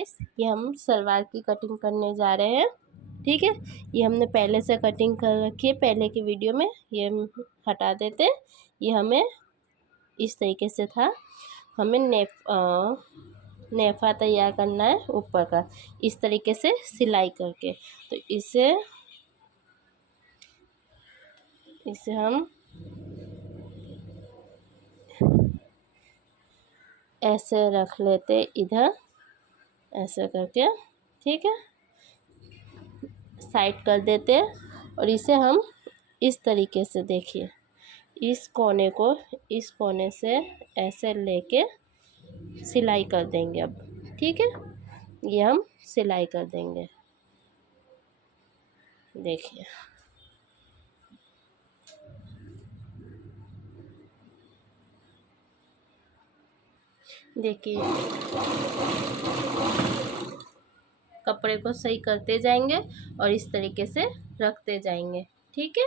ये हम सलवार की कटिंग करने जा रहे हैं। ठीक है, ये हमने पहले से कटिंग कर रखी है पहले की वीडियो में, ये हम हटा देते। ये हमें इस तरीके से था, हमें नेफा तैयार करना है ऊपर का, इस तरीके से सिलाई करके। तो इसे हम ऐसे रख लेते इधर, ऐसे करके। ठीक है, साइड कर देते हैं और इसे हम इस तरीके से, देखिए, इस कोने को इस कोने से ऐसे लेके सिलाई कर देंगे अब। ठीक है, ये हम सिलाई कर देंगे। देखिए, कपड़े को सही करते जाएंगे और इस तरीके से रखते जाएंगे। ठीक है,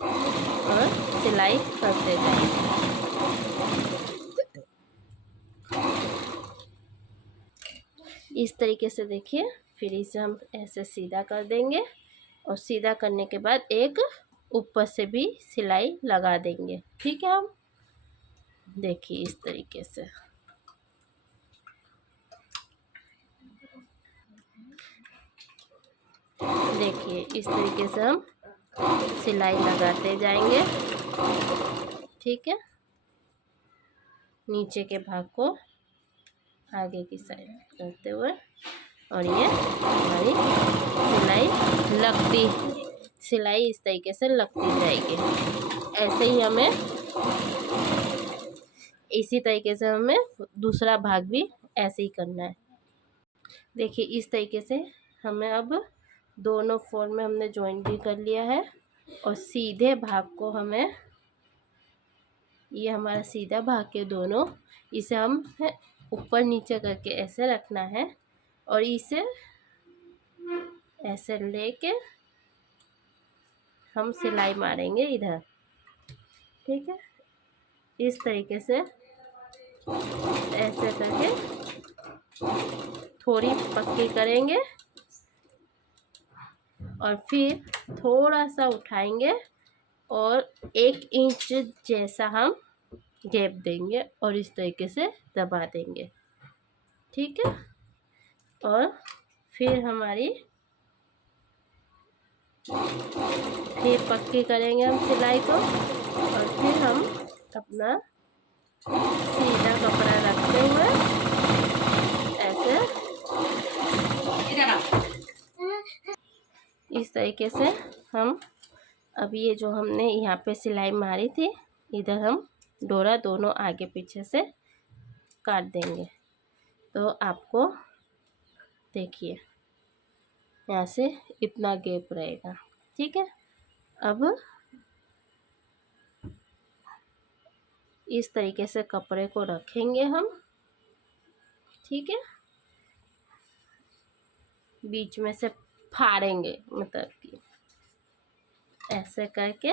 और सिलाई करते जाएंगे। इस तरीके से देखिए, फिर इसे हम ऐसे सीधा कर देंगे और सीधा करने के बाद एक ऊपर से भी सिलाई लगा देंगे। ठीक है, हम देखिए इस तरीके से। देखिए इस तरीके से हम सिलाई लगाते जाएंगे। ठीक है, नीचे के भाग को आगे की साइड करते हुए, और ये हमारी सिलाई इस तरीके से लगती जाएगी। ऐसे ही हमें इसी तरीके से हमें दूसरा भाग भी ऐसे ही करना है। देखिए इस तरीके से हमें अब दोनों फोल्ड में हमने जॉइंट भी कर लिया है और सीधे भाग को हमें, ये हमारा सीधा भाग के दोनों, इसे हम ऊपर नीचे करके ऐसे रखना है और इसे ऐसे लेके हम सिलाई मारेंगे इधर। ठीक है, इस तरीके से ऐसे करके थोड़ी पक्की करेंगे और फिर थोड़ा सा उठाएंगे और 1 इंच जैसा हम गैप देंगे और इस तरीके से दबा देंगे। ठीक है, और फिर पक्की करेंगे हम सिलाई को और फिर हम अपना सीधा कपड़ा रखते हुए ऐसे इस तरीके से हम, अब ये जो हमने यहाँ पे सिलाई मारी थी, इधर हम डोरा दोनों आगे पीछे से काट देंगे। तो आपको देखिए यहाँ से इतना गैप रहेगा। ठीक है, अब इस तरीके से कपड़े को रखेंगे हम। ठीक है, बीच में से फाड़ेंगे, मतलब कि ऐसे करके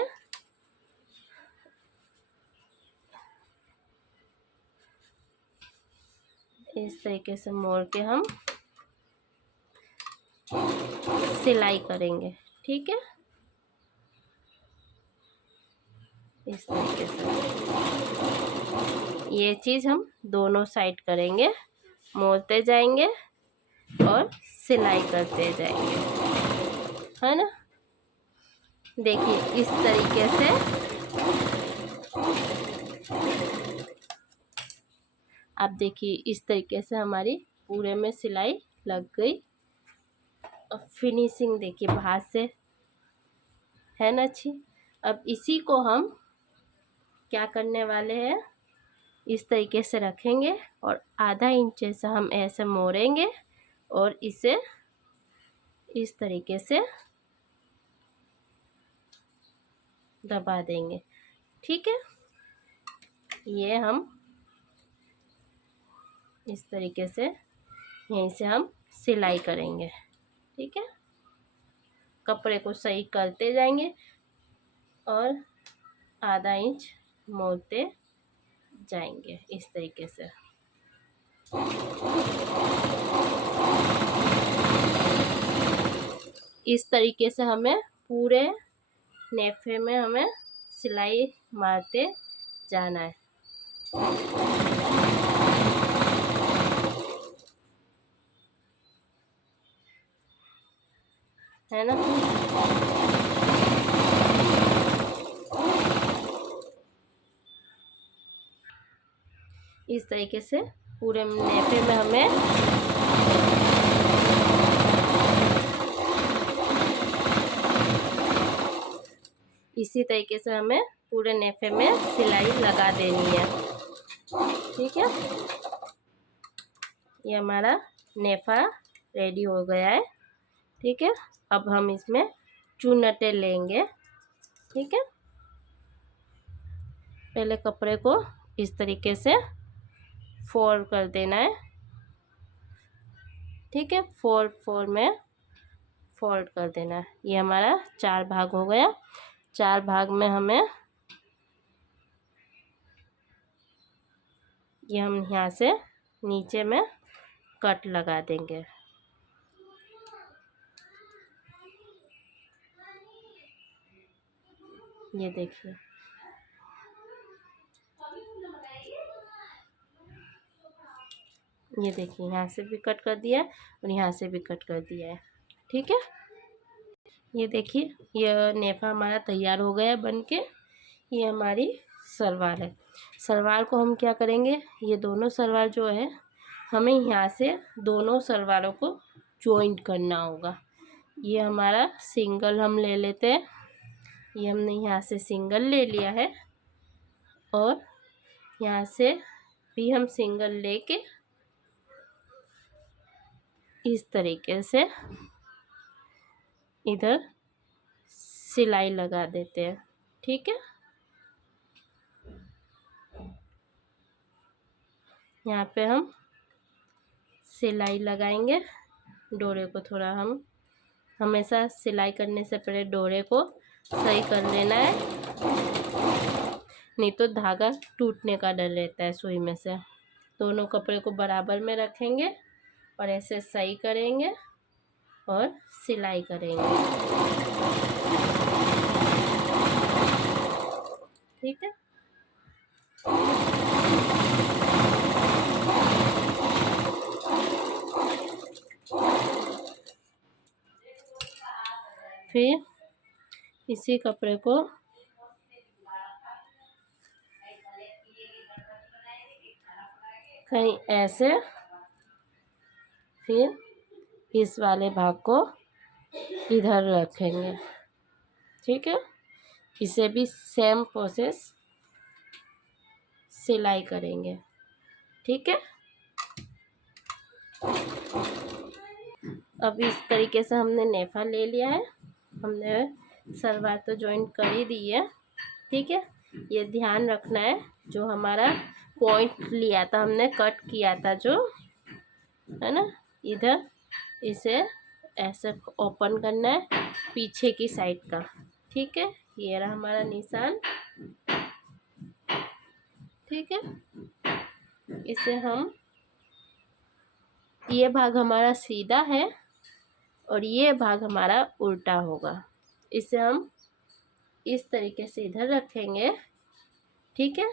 इस तरीके से मोड़ के हम सिलाई करेंगे। ठीक है, इस तरीके से ये चीज़ हम दोनों साइड करेंगे, मोड़ते जाएंगे और सिलाई करते जाएंगे, है ना। देखिए इस तरीके से आप देखिए, इस तरीके से हमारी पूरे में सिलाई लग गई और फिनिशिंग देखिए बाहर से है ना अच्छी। अब इसी को हम क्या करने वाले हैं, इस तरीके से रखेंगे और आधा इंच से हम ऐसे मोड़ेंगे और इसे इस तरीके से दबा देंगे। ठीक है, ये हम इस तरीके से यहीं से हम सिलाई करेंगे। ठीक है, कपड़े को सही करते जाएंगे और आधा इंच मोड़ते जाएंगे इस तरीके से। इस तरीके से हमें पूरे नेफे में हमें सिलाई मारते जाना है ना। इस तरीके से पूरे नेफे में हमें इसी तरीके से हमें पूरे नेफे में सिलाई लगा देनी है। ठीक है, ये हमारा नेफा रेडी हो गया है। ठीक है, अब हम इसमें चुन्नटें लेंगे। ठीक है, पहले कपड़े को इस तरीके से फोल्ड कर देना है। ठीक है, फोर में फोल्ड कर देना है। ये हमारा 4 भाग हो गया। 4 भाग में हमें ये हम यहाँ से नीचे में कट लगा देंगे। ये देखिए, ये देखिए, यहाँ से भी कट कर दिया है और यहाँ से भी कट कर दिया है। ठीक है, ये देखिए, ये नेफा हमारा तैयार हो गया है बन के। ये हमारी सलवार है। सलवार को हम क्या करेंगे, ये दोनों सलवार जो है हमें यहाँ से दोनों सलवारों को जॉइंट करना होगा। ये हमारा सिंगल हम ले लेते हैं। ये हमने यहाँ से सिंगल ले लिया है और यहाँ से भी हम सिंगल लेके इस तरीके से इधर सिलाई लगा देते हैं। ठीक है, यहाँ पे हम सिलाई लगाएंगे। डोरे को थोड़ा हम हमेशा सिलाई करने से पहले डोरे को सही कर लेना है, नहीं तो धागा टूटने का डर रहता है सुई में से। दोनों कपड़े को बराबर में रखेंगे और ऐसे सही करेंगे और सिलाई करेंगे। ठीक है, फिर इसी कपड़े को कहीं ऐसे, फिर इस वाले भाग को इधर रखेंगे। ठीक है, इसे भी सेम प्रोसेस सिलाई करेंगे। ठीक है, अब इस तरीके से हमने नेफा ले लिया है। हमने सलवार तो जॉइंट कर ही दी है। ठीक है, ये ध्यान रखना है, जो हमारा पॉइंट लिया था हमने, कट किया था जो है ना, इधर इसे ऐसे ओपन करना है पीछे की साइड का। ठीक है, ये रहा हमारा निशान। ठीक है, इसे हम, ये भाग हमारा सीधा है और ये भाग हमारा उल्टा होगा। इसे हम इस तरीके से इधर रखेंगे। ठीक है,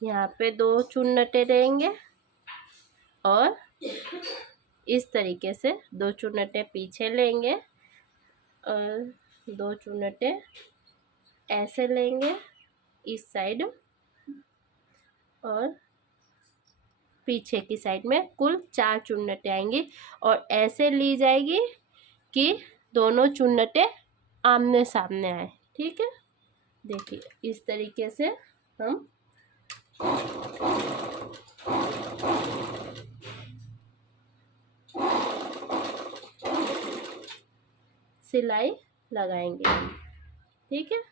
यहाँ पे 2 चुन्नटें रहेंगे और इस तरीके से 2 चुन्नटें पीछे लेंगे और 2 चुन्नटें ऐसे लेंगे इस साइड और पीछे की साइड में। कुल 4 चुन्नटें आएंगी और ऐसे ली जाएगी कि दोनों चुन्नटें आमने सामने आए। ठीक है, देखिए, इस तरीके से हम सिलाई लगाएंगे। ठीक है,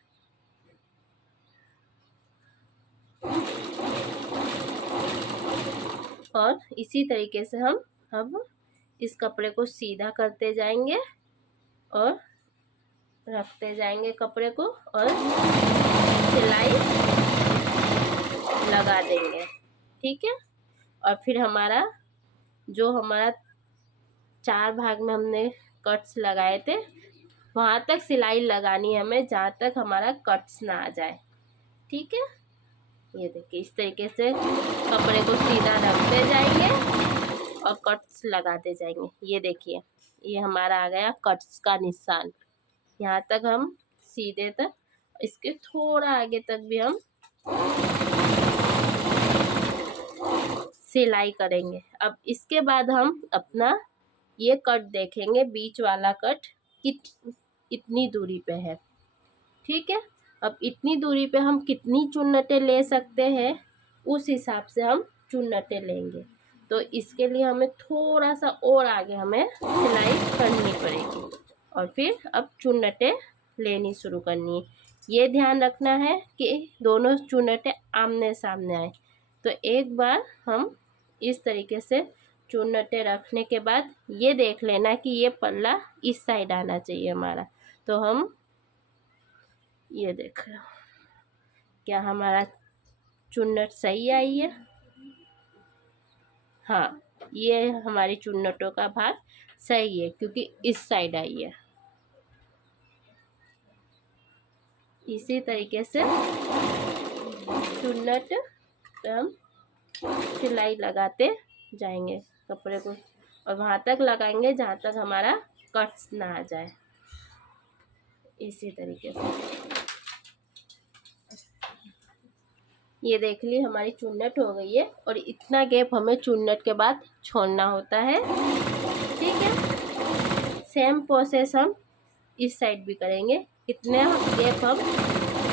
और इसी तरीके से हम अब इस कपड़े को सीधा करते जाएंगे और रखते जाएंगे कपड़े को और सिलाई लगा देंगे। ठीक है, और फिर हमारा जो हमारा 4 भाग में हमने कट्स लगाए थे वहाँ तक सिलाई लगानी है हमें, जहाँ तक हमारा कट्स ना आ जाए। ठीक है, ये देखिए इस तरीके से कपड़े को सीधा रखते जाएंगे और कट्स लगाते जाएंगे। ये देखिए ये हमारा आ गया कट्स का निशान। यहाँ तक हम सीधे तक, इसके थोड़ा आगे तक भी हम सिलाई करेंगे। अब इसके बाद हम अपना ये कट देखेंगे, बीच वाला कट इतनी दूरी पे है। ठीक है, अब इतनी दूरी पे हम कितनी चुन्नटें ले सकते हैं उस हिसाब से हम चुन्नटें लेंगे। तो इसके लिए हमें थोड़ा सा और आगे हमें सिलाई करनी पड़ेगी और फिर अब चुन्नटें लेनी शुरू करनी है। ये ध्यान रखना है कि दोनों चुन्नटें आमने सामने आए। तो एक बार हम इस तरीके से चुन्नटें रखने के बाद ये देख लेना कि ये पल्ला इस साइड आना चाहिए हमारा। तो हम ये देख रहे हो क्या हमारा चुन्नट सही आई है? हाँ, ये हमारी चुन्नटों का भाग सही है क्योंकि इस साइड आई है। इसी तरीके से चुन्नट पे हम सिलाई लगाते जाएंगे कपड़े को और वहाँ तक लगाएंगे जहाँ तक हमारा कट्स ना आ जाए। इसी तरीके से ये देख ली हमारी चुन्नट हो गई है और इतना गैप हमें चुन्नट के बाद छोड़ना होता है। ठीक है, सेम प्रोसेस हम इस साइड भी करेंगे। इतने गैप हम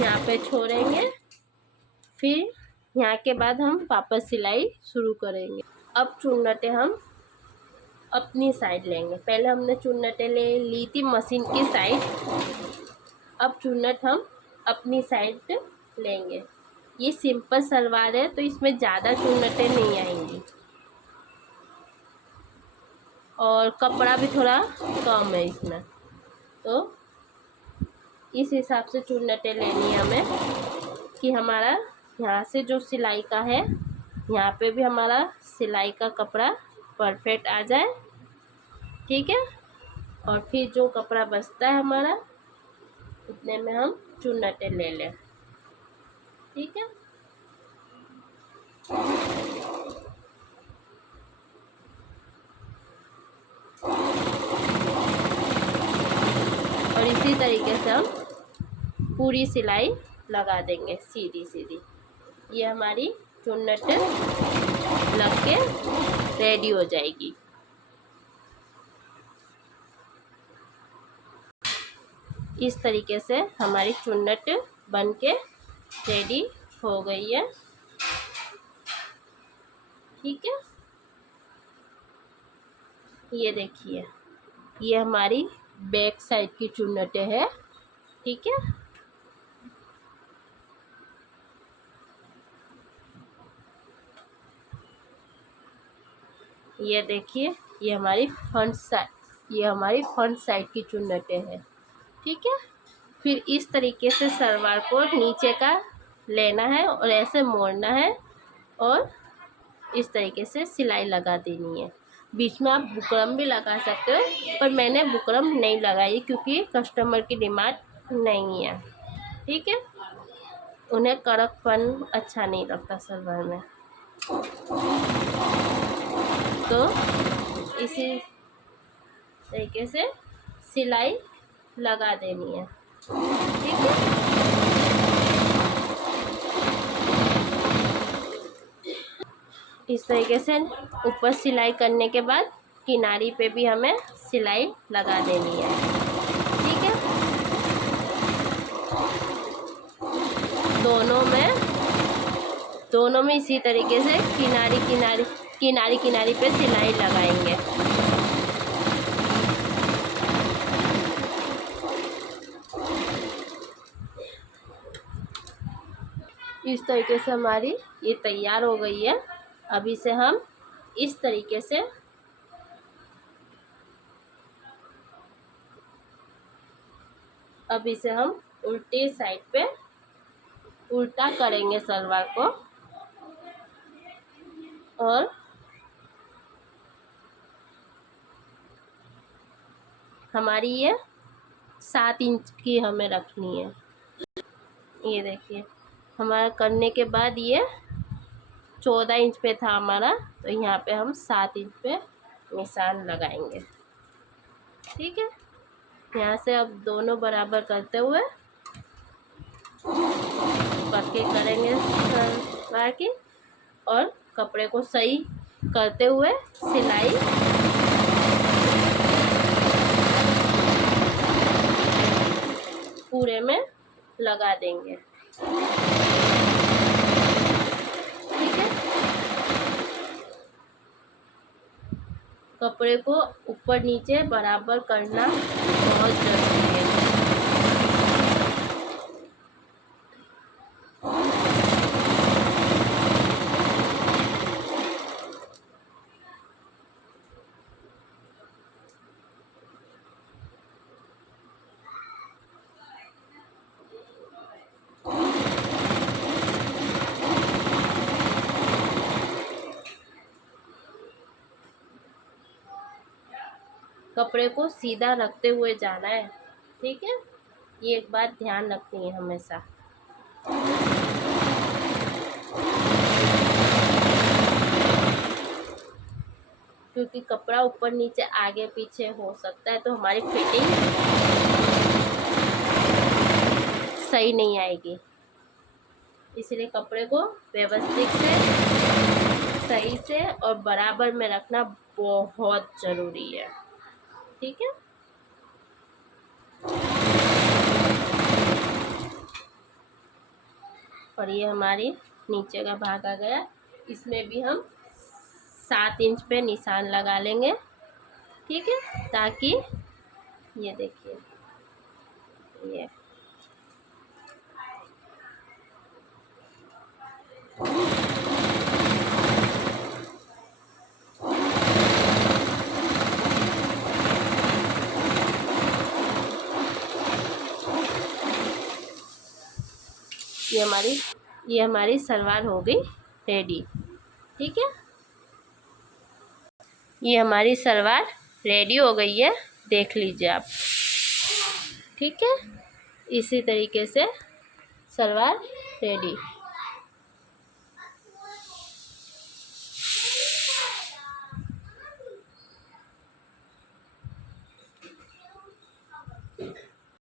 यहाँ पे छोड़ेंगे, फिर यहाँ के बाद हम वापस सिलाई शुरू करेंगे। अब चुन्नटें हम अपनी साइड लेंगे। पहले हमने चुन्नटें ले ली थी मशीन की साइड, अब चुन्नट हम अपनी साइड लेंगे। ये सिंपल सलवार है तो इसमें ज़्यादा चुन्नटें नहीं आएंगी और कपड़ा भी थोड़ा कम है इसमें, तो इस हिसाब से चुन्नटें लेनी है हमें कि हमारा यहाँ से जो सिलाई का है यहाँ पे भी हमारा सिलाई का कपड़ा परफेक्ट आ जाए। ठीक है, और फिर जो कपड़ा बचता है हमारा उतने में हम चुन्नटें ले लें। ठीक है, और इसी तरीके से हम पूरी सिलाई लगा देंगे सीधी सीधी। ये हमारी चुन्नट लग के रेडी हो जाएगी। इस तरीके से हमारी चुन्नट बन के रेडी हो गई है। ठीक है, ये देखिए ये हमारी बैक साइड की चुन्नटें हैं। ठीक है, ये देखिए ये हमारी फ्रंट साइड की चुन्नटें हैं। ठीक है, फिर इस तरीके से सलवार को नीचे का लेना है और ऐसे मोड़ना है और इस तरीके से सिलाई लगा देनी है। बीच में आप बुकरम भी लगा सकते हो, पर मैंने बुकरम नहीं लगाई क्योंकि कस्टमर की डिमांड नहीं है। ठीक है, उन्हें कड़कपन अच्छा नहीं लगता सलवार में, तो इसी तरीके से सिलाई लगा देनी है। ठीक है, इस तरीके से ऊपर सिलाई करने के बाद किनारी पे भी हमें सिलाई लगा देनी है। ठीक है, दोनों में इसी तरीके से किनारी पे सिलाई लगाएंगे। इस तरीके से हमारी ये तैयार हो गई है। अब इसे हम इस तरीके से उल्टी साइड पे उल्टा करेंगे सलवार को और हमारी ये 7 इंच की हमें रखनी है। ये देखिए हमारा करने के बाद ये 14 इंच पे था हमारा, तो यहाँ पे हम 7 इंच पे निशान लगाएंगे। ठीक है, यहाँ से अब दोनों बराबर करते हुए पक्के करेंगे सलवार की, और कपड़े को सही करते हुए सिलाई पूरे में लगा देंगे। ठीक है, कपड़े को ऊपर नीचे बराबर करना बहुत जरूरी है। कपड़े को सीधा रखते हुए जाना है। ठीक है, ये एक बात ध्यान रखनी है हमेशा। क्योंकि कपड़ा ऊपर नीचे आगे पीछे हो सकता है, तो हमारी फिटिंग सही नहीं आएगी। इसलिए कपड़े को व्यवस्थित से, सही से और बराबर में रखना बहुत ज़रूरी है। ठीक है, और ये हमारी नीचे का भाग आ गया, इसमें भी हम 7 इंच पे निशान लगा लेंगे। ठीक है, ताकि ये देखिए ये हमारी सलवार हो गई रेडी। ठीक है, ये हमारी सलवार रेडी हो गई है, देख लीजिए आप। ठीक है, इसी तरीके से सलवार रेडी।